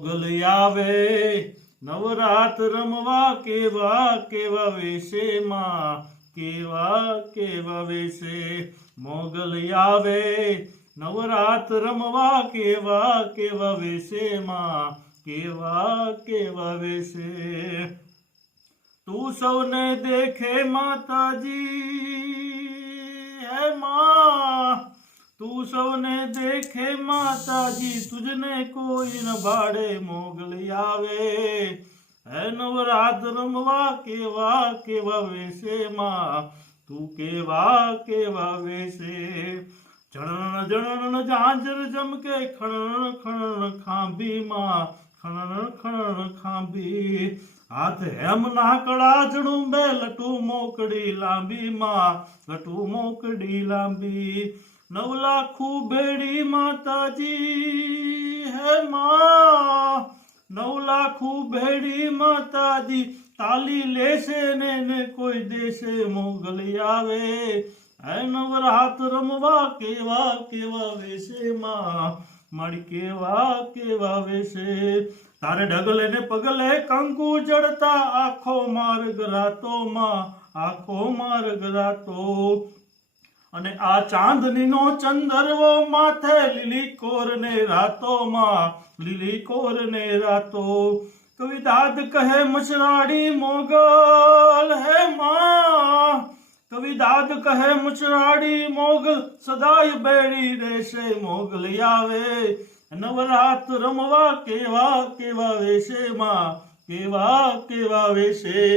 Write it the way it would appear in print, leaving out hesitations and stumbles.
મોગલ આવે નવરાત રમવા કેવા કેવા વેશેમાં કેવા કેવા વેશે મોગલ આવે નવરાત રમવા કેવા કેવા વેશેમાં કેવા કેવા વેશે તું સૌને દેખે માતાજી હે માં તું સૌને દેખે માતાજી તુજને કોઈ ન ભાડે મોગલ આવે હે નવરાત રમવા કેવા કેવા વેશેમાં તું કેવા કેવા વેશે જણન જણન ઝાંઝર જમકે ખણન ખણન ખાંભીમાં ખણન ખણન ખાંભી હાથ હેમ નાકડા જડુંબે લટુ મોકડી લાંબીમાં લટુ મોકડી લાંબી નવ લાખું બેડી માતાજી હે માં નવ લાખું બેડી માતાજી તાલી લેશે ને કોઈ દેશે મોગલ આવે હે નવરાત રમવા કેવા કેવા વેશે માં મારી કેવા કેવા વેશે તારે ડગલે ને પગલે કંકુ જડતા આખો માર્ગ રાતોમાં આખો માર્ગ રાતો અને આ ચાંદનીનો ચંદરવો માથે લીલી કોર ને રાતોમાં લીલી કોર ને રાતો કવિ દાદ કહે મુચરાડી મોગલ હે માં કવિ દાદ કહે મુચરાડી મોગલ સદાય બેડી રહેશે મોગલ આવે નવરાત રમવા કેવા કેવા વેશે માં કેવા કેવા વેશે